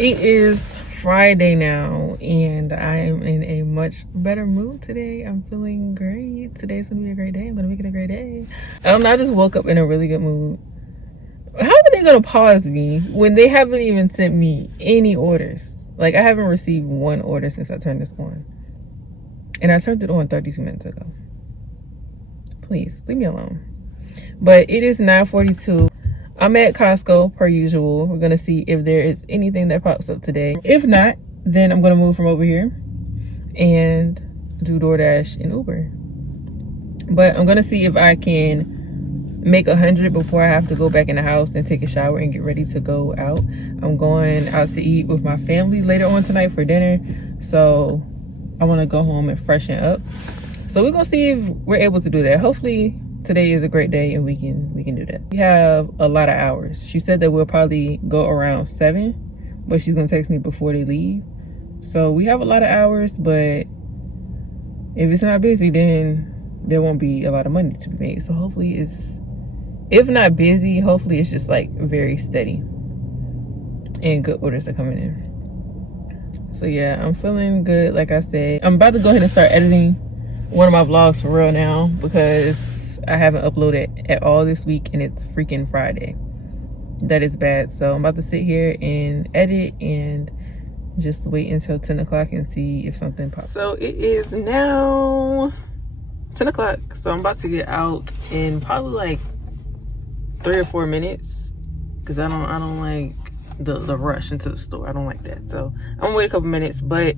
It is Friday now, and I am in a much better mood today. I'm feeling great. Today's gonna be a great day. I'm gonna make it a great day. I don't know, I just woke up in a really good mood. How are they gonna pause me when they haven't even sent me any orders? Like, I haven't received one order since I turned this on. And I turned it on 32 minutes ago. Please, leave me alone. But it is 9:42. I'm at Costco per usual. We're gonna see if there is anything that pops up today. If not, then I'm gonna move from over here and do DoorDash and Uber. But I'm gonna see if I can make 100 before I have to go back in the house and take a shower and get ready to go out. I'm going out to eat with my family later on tonight for dinner. So I wanna go home and freshen up. So we're gonna see if we're able to do that. Hopefully today is a great day and we can do that. We have a lot of hours. She said that we'll probably go around 7, but she's gonna text me before they leave. So we have a lot of hours, but if it's not busy, then there won't be a lot of money to be made. So hopefully it's, if not busy, hopefully it's just like very steady and good orders are coming in. So yeah, I'm feeling good. Like I said, I'm about to go ahead and start editing one of my vlogs for real now, because I haven't uploaded at all this week and it's freaking Friday. That is bad. So I'm about to sit here and edit and just wait until 10 o'clock and see if something pops. So it is now 10 o'clock. So I'm about to get out in probably like 3 or 4 minutes, because I don't like the rush into the store. I don't like that. So I'm gonna wait a couple minutes, but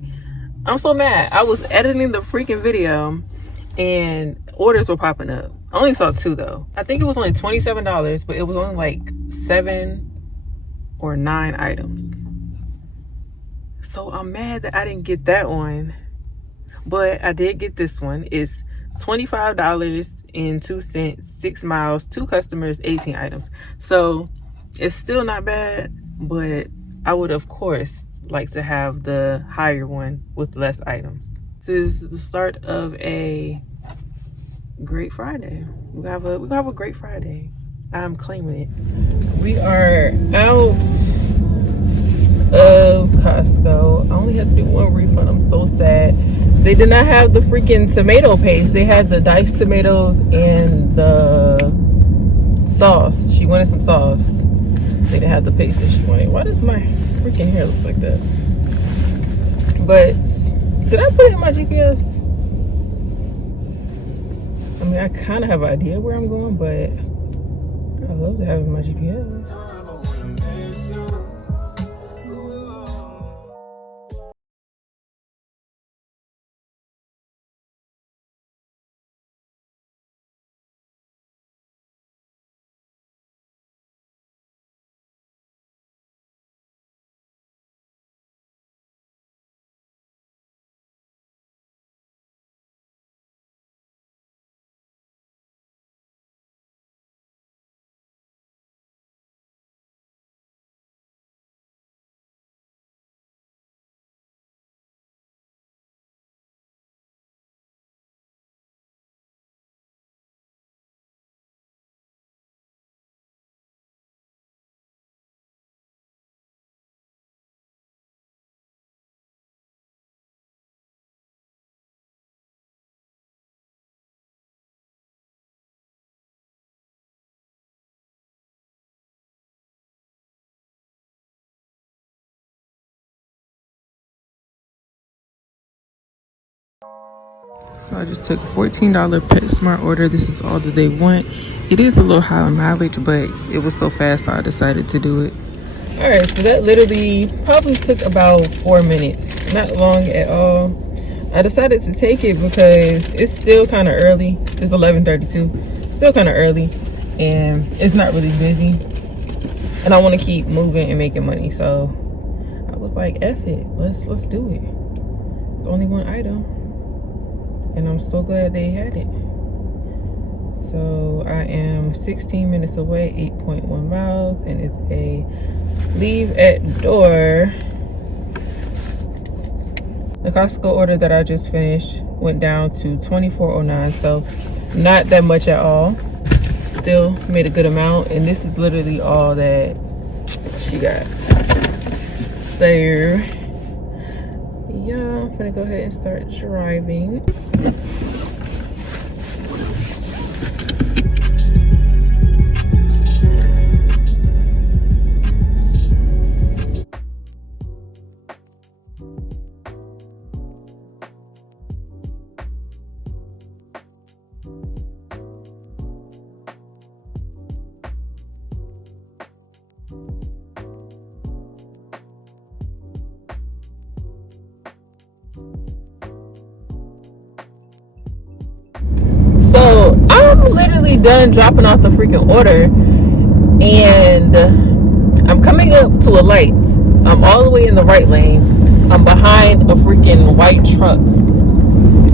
I'm so mad. I was editing the freaking video and orders were popping up. I only saw 2 though. I think it was only $27, but it was only like 7 or 9 items. So I'm mad that I didn't get that one, but I did get this one. It's $25.02, 6 miles, 2 customers, 18 items. So it's still not bad, but I would of course like to have the higher one with less items. This is the start of a great Friday. We have a great Friday. I'm claiming it. We are out of Costco. I only had to do 1 refund. I'm so sad. They did not have the freaking tomato paste. They had the diced tomatoes and the sauce. She wanted some sauce. They didn't have the paste that she wanted. Why does my freaking hair look like that? But did I put it in my GPS? I mean, I kind of have an idea where I'm going, but I love to have it in my GPS. So I just took a $14 PetSmart order. This is all that they want. It is a little high on mileage, but it was so fast, so I decided to do it. All right, so that literally probably took about 4 minutes. Not long at all. I decided to take it because it's still kind of early. It's 11:32. Still kind of early, and it's not really busy. And I want to keep moving and making money, so I was like, F it. Let's do it. It's only 1 item. And I'm so glad they had it. So I am 16 minutes away, 8.1 miles, and it's a leave at door. The Costco order that I just finished went down to $24.09, so not that much at all. Still made a good amount, and this is literally all that she got. So yeah, I'm gonna go ahead and start driving. So I'm literally done dropping off the freaking order, and I'm coming up to a light. I'm all the way in the right lane. I'm behind a freaking white truck,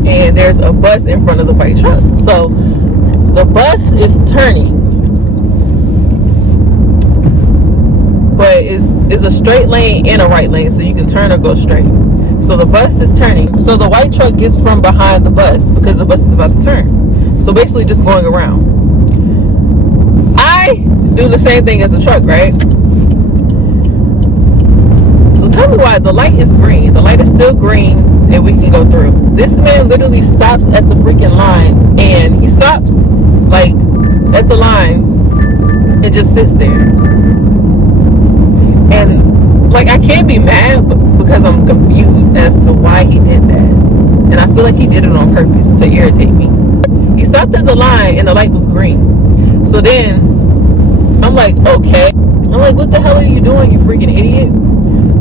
and there's a bus in front of the white truck. So the bus is turning, but it's a straight lane and a right lane, so you can turn or go straight. So the bus is turning. So the white truck gets from behind the bus because the bus is about to turn. So basically just going around. I do the same thing as a truck, right? So tell me why the light is green. The light is still green and we can go through. This man literally stops at the freaking line, and he stops like at the line and just sits there. And like, I can't be mad because I'm confused as to why he did that. And I feel like he did it on purpose to irritate me. He stopped at the line and the light was green. So then I'm like, okay. I'm like, what the hell are you doing, you freaking idiot?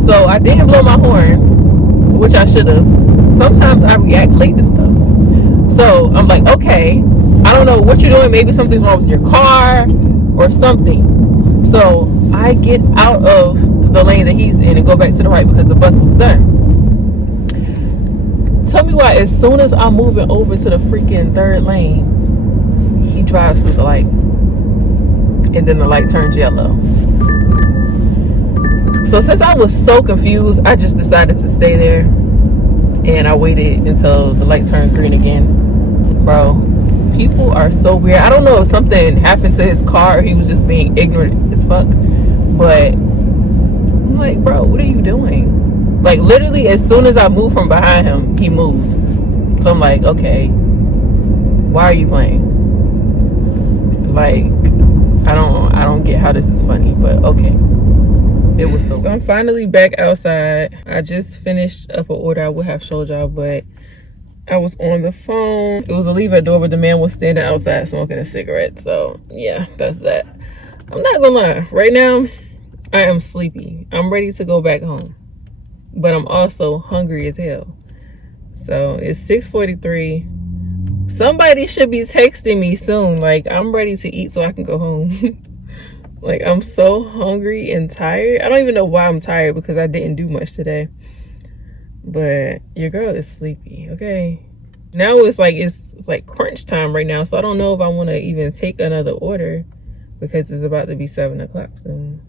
So I didn't blow my horn, which I should have. Sometimes I react late to stuff. So I'm like, okay, I don't know what you're doing. Maybe something's wrong with your car or something. So I get out of the lane that he's in and go back to the right because the bus was done. Tell me why as soon as I'm moving over to the freaking third lane, he drives through the light. And then the light turns yellow. So since I was so confused, I just decided to stay there. And I waited until the light turned green again. Bro, people are so weird. I don't know if something happened to his car or he was just being ignorant as fuck. But I'm like, bro, what are you doing? Like, literally, as soon as I moved from behind him, he moved. So I'm like, okay, why are you playing? Like, I don't get how this is funny, but okay. It was so I'm finally back outside. I just finished up an order I would have showed y'all, but I was on the phone. It was a leave at door, but the man was standing outside smoking a cigarette. So yeah, that's that. I'm not gonna lie. Right now, I am sleepy. I'm ready to go back home. But I'm also hungry as hell. So it's 6:43. Somebody should be texting me soon. Like, I'm ready to eat so I can go home. Like, I'm so hungry and tired. I don't even know why I'm tired because I didn't do much today. But your girl is sleepy, okay? Now it's like crunch time right now. So I don't know if I want to even take another order because it's about to be 7 o'clock soon.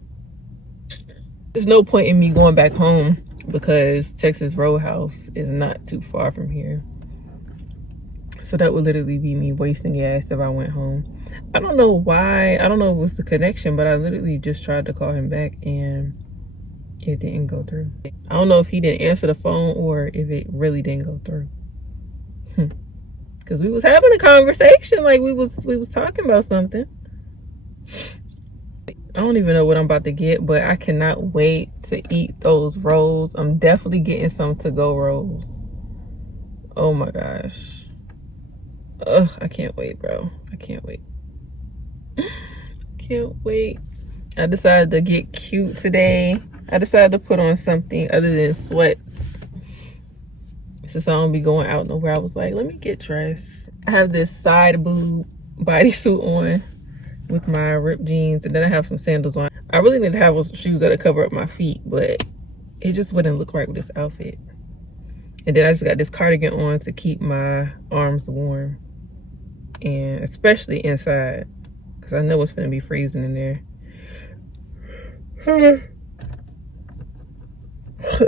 There's no point in me going back home because Texas Roadhouse is not too far from here. So that would literally be me wasting gas if I went home. I don't know why. I don't know if it was the connection, but I literally just tried to call him back and it didn't go through. I don't know if he didn't answer the phone or if it really didn't go through. Because we was having a conversation, like we was talking about something. I don't even know what I'm about to get, but I cannot wait to eat those rolls. I'm definitely getting some to-go rolls. Oh my gosh. Ugh, I can't wait, bro. I can't wait. Can't wait. I decided to get cute today. I decided to put on something other than sweats. Since I don't be going out nowhere, I was like, let me get dressed. I have this side boob bodysuit on with my ripped jeans, and then I have some sandals on. I really need to have shoes that'll cover up my feet, but it just wouldn't look right with this outfit. And then I just got this cardigan on to keep my arms warm, and especially inside because I know it's gonna be freezing in there.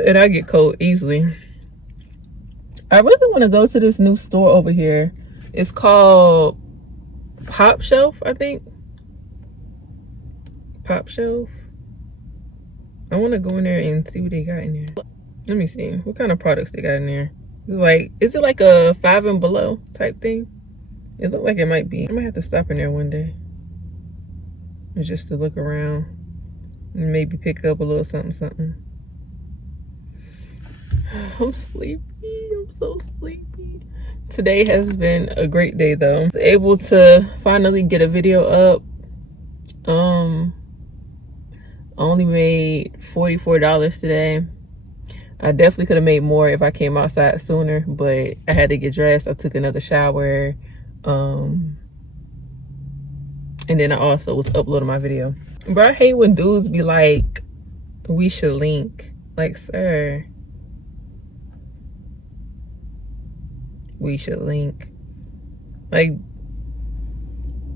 And I get cold easily. I really want to go to this new store over here. It's called Pop Shelf, I think. Pop Shelf. I want to go in there and see what they got in there. Let me see what kind of products they got in there. It's like, is it like a 5 and below type thing? It looked like it might be. I might have to stop in there one day just to look around and maybe pick up a little something. I'm sleepy. I'm so sleepy. Today has been a great day though. I was able to finally get a video up. I only made $44 today. I definitely could have made more if I came outside sooner, but I had to get dressed. I took another shower. And then I also was uploading my video. But I hate when dudes be like, we should link. Like, sir, we should link. Like,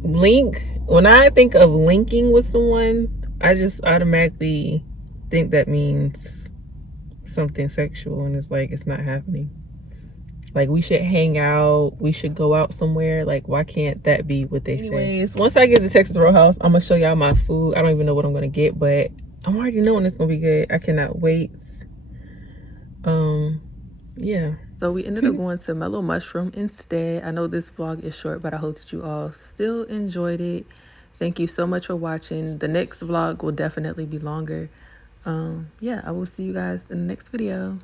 link, when I think of linking with someone, I just automatically think that means something sexual, and it's like, it's not happening. Like, we should hang out, we should go out somewhere. Like, why can't that be what they say? Anyways, once I get to Texas Roadhouse, I'm gonna show y'all my food. I don't even know what I'm gonna get, but I'm already knowing it's gonna be good. I cannot wait. Yeah, so we ended up going to Mellow Mushroom instead. I know this vlog is short, but I hope that you all still enjoyed it. Thank you so much for watching. The next vlog will definitely be longer. Yeah, I will see you guys in the next video.